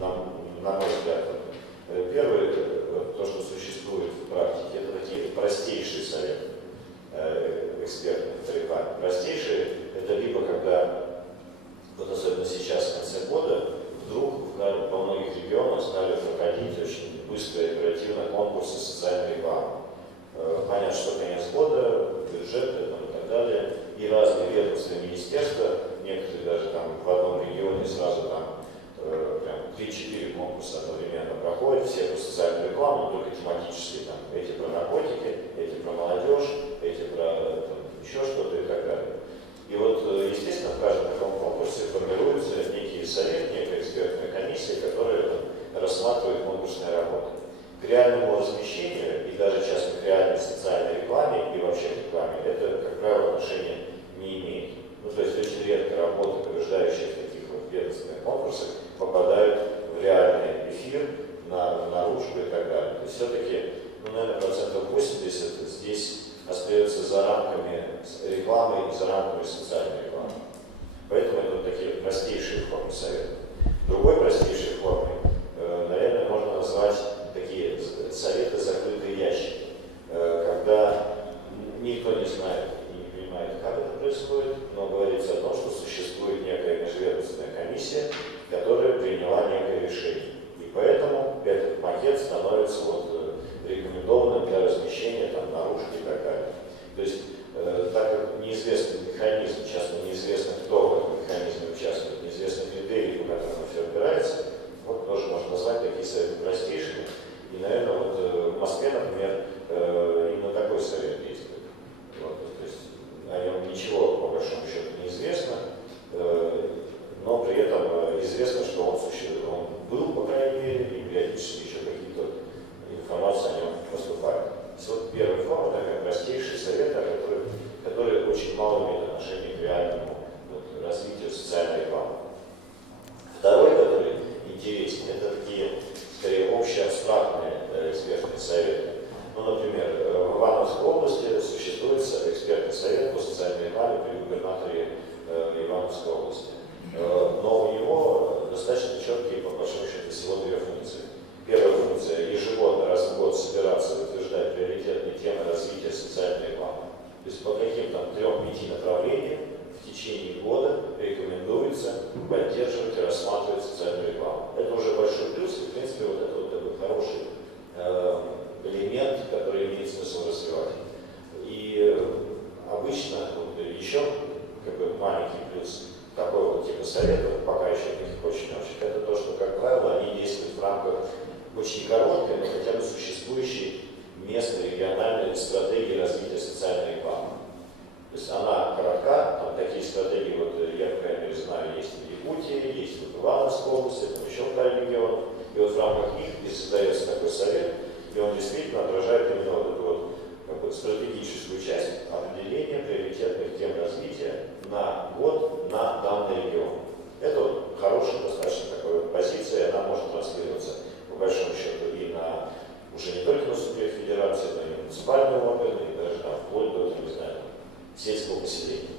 на мой взгляд. Первое, то, что существует в практике, это такие простейшие советы экспертных по рекламе. Простейшие – это либо когда, вот особенно сейчас, в конце года, вдруг во многих регионах стали проходить очень быстро и оперативно конкурсы социальной рекламы. Понятно, что конец года, бюджеты и так далее, и разные ведомства и министерства, некоторые даже там в одном регионе сразу там прям 3-4 конкурса одновременно проходят, все по социальной рекламе, только тематические, там, эти про наркотики, эти про молодежь, эти про там, еще что-то и так далее. И вот, естественно, в каждом таком конкурсе формируется некий совет, некая экспертная комиссия, которая рассматривает конкурсные работы. К реальному размещению и даже часто к реальной социальной рекламе и вообще рекламе это, как правило, отношения не имеет. Ну, то есть очень редко работы, побеждающие в таких вот ведомственных конкурсах, попадают в реальный эфир, наружу и так далее. То есть все-таки, ну, наверное, 80% здесь остается за рамками рекламы и за рамками социальной рекламы. Поэтому это вот такие простейшие формы совета. Другой простейшей формой, наверное, можно назвать такие советы закрытые ящики, когда никто не знает и не понимает, как это происходит, но говорится о том, что существует некая межведомственная комиссия, которая приняла некое решение. И поэтому этот макет становится вот рекомендованным для размещения там, наружу и так далее. То есть, так как неизвестный механизм, часто неизвестно, кто в этом механизме участвует, неизвестны критерии, по которым все опирается, вот тоже можно назвать такие советы простейшими. И, наверное, вот в Москве, например, именно такой совет действует. Вот, то есть о нем ничего, по большому счету, не известно, но при этом известно, что он существует. Он был, по крайней мере, и периодически еще какие-то информации о нем поступают. Вот первая форма, такая простейшая совета, которые очень мало имеют отношение к реальному вот, развитию социальной рекламы. Второй, который интересен, это такие, скорее, общеабстрактные экспертные советы. Ну, например, в Ивановской области существует экспертный совет по социальной рекламе при губернаторе Ивановской области. Но у него достаточно четкие, по большому счету, всего две функции. Первая функция – ежегодно, раз в год собираться и утверждать приоритетные темы развития социальной рекламы. То есть по каким-то 3-5 направлениям в течение года рекомендуется поддерживать и рассматривать социальную рекламу. Это уже большой плюс, и в принципе вот это вот такой хороший элемент, который имеет смысл развивать. И обычно вот, еще как бы маленький плюс такого вот типа советов, пока еще таких очень общих, это то, что, как правило, они действуют в рамках очень короткой, но хотя бы существующей местной региональной стратегии развития социальной рекламы. То есть она коротка, там такие стратегии, вот я, по крайней мере, знаю, есть в Якутии, есть в Ивановской области, там еще в крайних регионах. И вот в рамках них и создается такой совет, и он действительно отражает именно вот эту вот какую-то стратегическую часть определения приоритетных тем развития на год на данный регион. Это вот хорошая достаточно такая позиция, она может транслироваться по большому счету и на уже не только на субъект федерации, но и на муниципальные органы, и даже там вплоть до, не знаю, сельского поселения.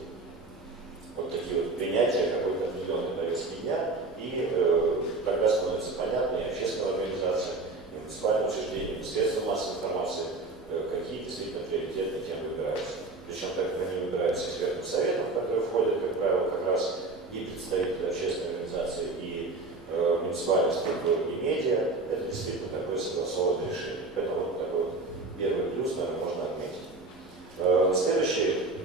Вот такие вот принятия какой-то определенной повестки дня, и тогда становится понятно и общественная организация, и муниципальное учреждение, и средства массовой информации, какие действительно приоритетные темы выбираются. Причем так как они выбираются экспертным советом, в который входят, как правило, как раз и представители общественной организации, и муниципальной структуры, и медиа, это действительно такое согласованное решение. Поэтому вот такой вот первый плюс, наверное, можно отметить. Следующей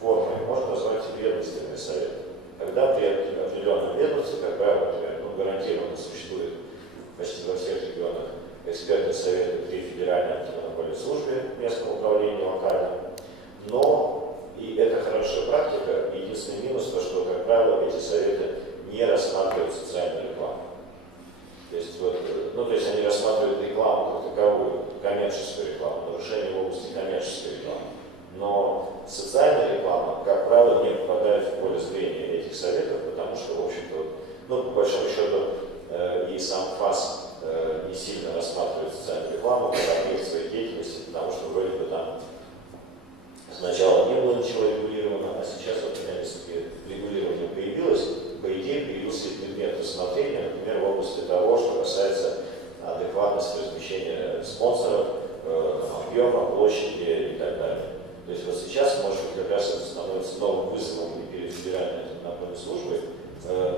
формой можно назвать ведомственный совет. Когда при определенном ведомстве, как правило, например, гарантированно существует почти во всех регионах экспертный совет при федеральной антимонопольной службе местного управления локальным. Но, и это хорошая практика, единственный минус, то, что, как правило, эти советы не рассматривают социальную рекламу. То есть, вот, ну, то есть они рассматривают рекламу как таковую, коммерческую рекламу, нарушение в области коммерческой рекламы. Но социальная реклама, как правило, не попадает в поле зрения этих советов, потому что, в общем-то, ну, по большому счету, и сам ФАС не сильно рассматривает социальную рекламу как объект своей деятельности, потому что вроде бы там сначала не было ничего регулировано, а сейчас вот наконец-таки регулирование появилось. По идее, появился предмет рассмотрения, например, в области того, адекватность размещения спонсоров, объема, площади и так далее. То есть вот сейчас, может быть, как раз это становится новым вызовом и перед федеральной антимонопольной службой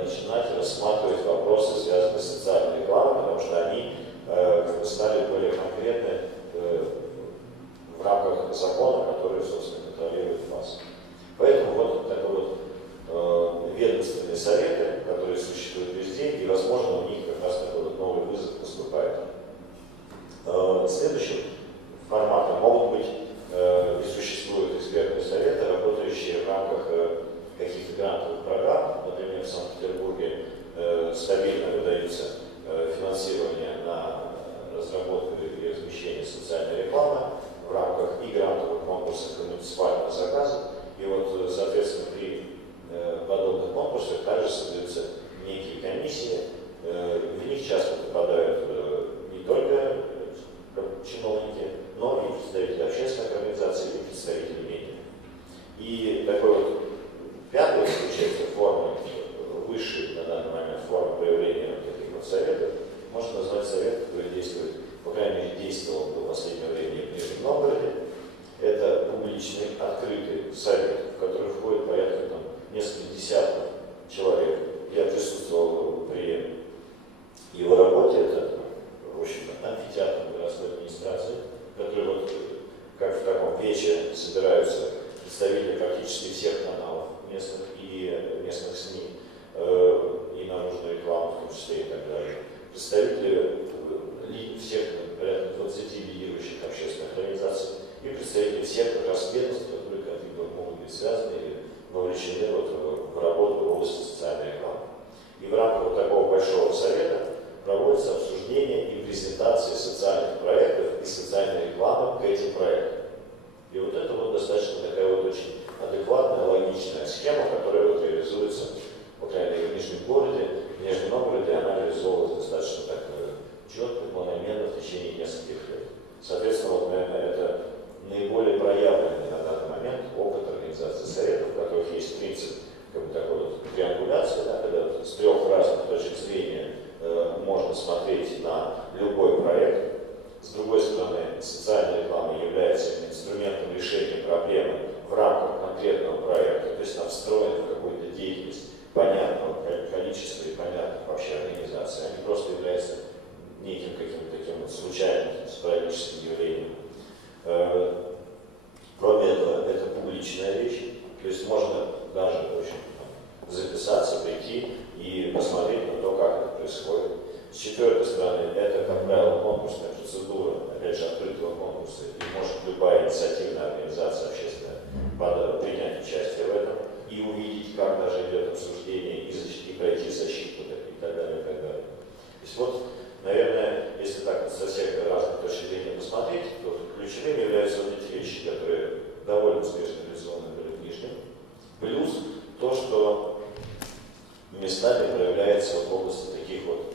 начинать рассматривать вопросы, связанные с социальной рекламой, потому что они стали более конкретны в рамках закона, который, собственно, контролирует вас. Поэтому вот такой вот ведомственные советы, которые существуют везде, и, возможно, у них как раз такой вот новый вызов наступает. Следующим форматом могут быть и существуют экспертные советы, работающие в рамках каких-то грантовых программ. Например, в Санкт-Петербурге стабильно выдается финансирование на разработку и размещение социальной рекламы в рамках и грантовых конкурсов, и муниципального заказа. И вот, соответственно, при подобных конкурсах также создаются некие комиссии. В них часто попадают не только чиновники, но и представители общественных организаций, и представители медиа. И такой вот пятый, получается, форма, высшей на данный момент форма проявления таких вот советов, можно назвать совет, который действует, по крайней мере, действовал до последнего времени в Нижнем Новгороде. Это публичный, открытый совет, в который входит порядка там, нескольких десятков человек. Я присутствовал при его работе, это, в общем-то, амфитеатр городской администрации, который вот как в таком вече собираются представители практически всех каналов местных и местных СМИ, и наружную рекламу в том числе и так далее. Представители всех порядка 20 лидирующих общественных организаций и представители всех как раз ведомств, которые как-либо могут быть связаны или вовлечены вот в работу в области социальной рекламы. И в рамках вот такого большого совета проводится обсуждение и презентация социальных проектов и социальной рекламы к этим проектам. И вот это вот достаточно такая вот очень адекватная, логичная схема, которая вот реализуется, по крайней мере, в Нижнем городе. В Нижнем Новгороде она реализовывалась достаточно так четко, планомерно в течение нескольких лет. Соответственно, вот, наверное, это наиболее проявленный на данный момент опыт организации советов, в которых есть принцип как бы такой вот триангуляции, да, когда вот с трех разных точек зрения можно смотреть на любой проект. С другой стороны, социальная реклама является инструментом решения проблемы в рамках конкретного проекта, то есть она встроена в какую-то деятельность понятного количества и понятных вообще организаций, а не просто является неким каким-то таким вот случайным, спорадическим явлением. Кроме этого, это публичная вещь, то есть можно даже, в общем, записаться, прийти и посмотреть на то, как это происходит. С четвертой стороны, это, как правило, конкурсная процедура, опять же, открытого конкурса, и может любая инициативная организация общественная принять участие в этом и увидеть, как даже идет обсуждение, и пройти защиту и так далее, и так далее. То есть вот, наверное, если так со всех разных точек зрения посмотреть, то ключевыми являются вот эти вещи, которые довольно успешно реализованы были в Нижнем. Плюс то, что местами проявляется в области таких вот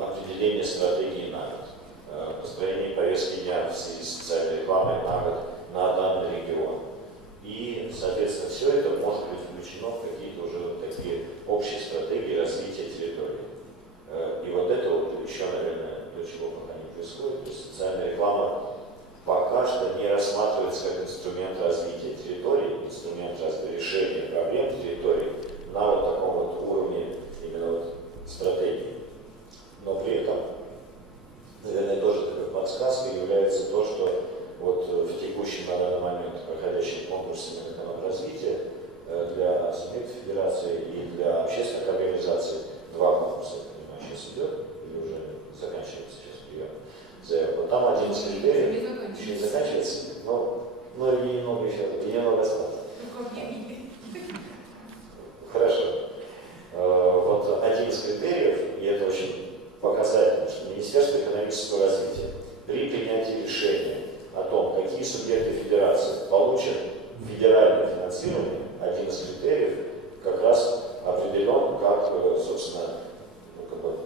определения стратегии на год, построение повестки дня в связи с социальной рекламой на год на данный регион. И, соответственно, все это может быть включено в какие-то уже вот такие общие стратегии развития территории. И вот это вот еще, наверное, до чего пока не происходит. То есть социальная реклама пока что не рассматривается как инструмент развития территории, инструмент решения проблем территории на вот таком вот уровне именно вот стратегии. Но при этом, наверное, тоже такой подсказкой является то, что вот в текущем на данный момент проходящем конкурсе на экономразвитие для субъектов федерации и для общественных организаций два конкурса, я понимаю, сейчас идет или уже заканчивается сейчас прием. Вот там один из критериев еще не заканчивается, но и немного еще, и немного осталось. Хорошо. Вот один из критериев, и это очень показательно, что Министерство экономического развития при принятии решения о том, какие субъекты федерации получат федеральное финансирование, один из критериев как раз определен как, собственно,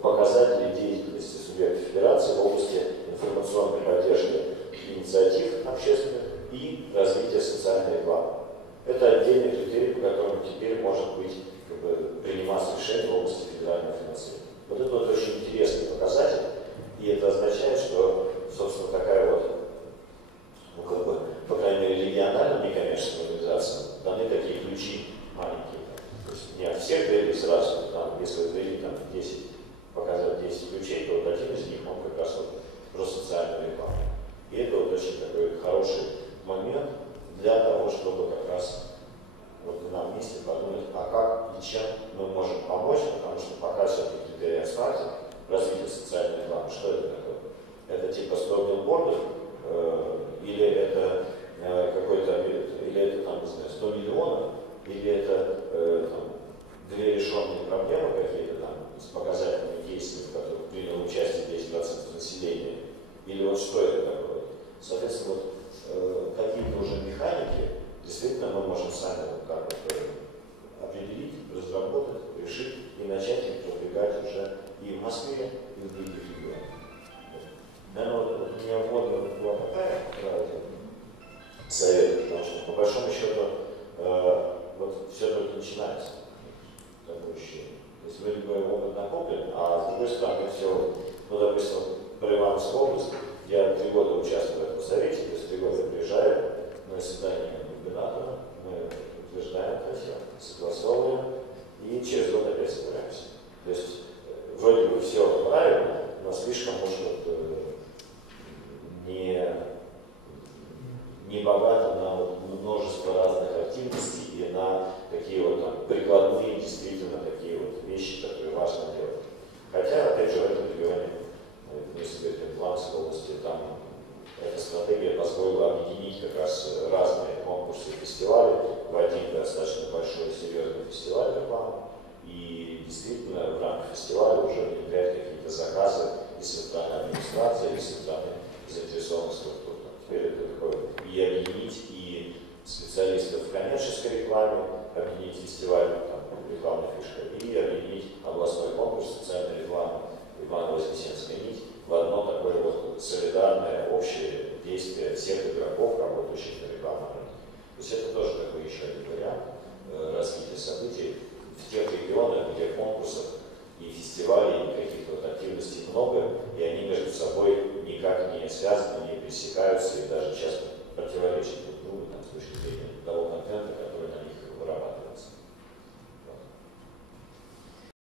показатели деятельности субъектов федерации в области информационной поддержки инициатив общественных и развития социальной рекламы. Это отдельный критерий, по которому теперь может быть приниматься решение в области федерального финансирования. Вот это вот очень интересный показатель, и это означает, про социальную рекламу. И это вот очень такой хороший момент для того, чтобы как раз вот нам вместе подумать, а как и чем мы можем помочь, потому что пока все-таки критерии старте развития социальной рекламы, что это такое? Это типа 100 билбордов, или это какой-то, или это там, не знаю, 100 миллионов, или это там, две решенные проблемы какие-то там с показательными действиями, в которых приняло участие 10% населения, или вот что это такое? Соответственно, вот какие-то уже механики действительно мы можем сами вот как определить, разработать, решить и начать их продвигать уже и в Москве, и в других регионах. Наверное, вот у меня вводная была такая совет, потому что по большому счету вот все только начинается. Такое ощущение. То есть вроде бы опыт накоплен, а с другой стороны все, ну, допустим, про Ивановскую область, я 3 года участвую в этом совете, то есть 3 года приезжаю на заседание губернатора, мы утверждаем это все, согласовываем, и через год опять собираемся. То есть вроде бы все правильно, но слишком уж вот не богато на вот множество разных активностей и на такие вот там прикладные, действительно такие вот вещи, которые важно делать. Хотя, опять же, в этом регионе, если говорить о Ивановской области, там эта стратегия позволила объединить как раз разные конкурсы и фестивали в один достаточно большой серьезный фестиваль рекламы. И действительно в рамках фестиваля уже внедрять какие-то заказы из центральной администрации, из центральной заинтересованных структур. Теперь это такое и объединить и специалистов в коммерческой рекламе, объединить фестиваль там, рекламной фишкой и объединить областной конкурс социальной рекламы Иваново-Вознесенская нить в одно такое вот солидарное общее действие всех игроков, работающих на рекламном рынке. То есть это тоже такой еще один вариант развития событий в тех регионах, где конкурсов и фестивалей, и каких-то вот активностей много, и они между собой никак не связаны, не пересекаются, и даже часто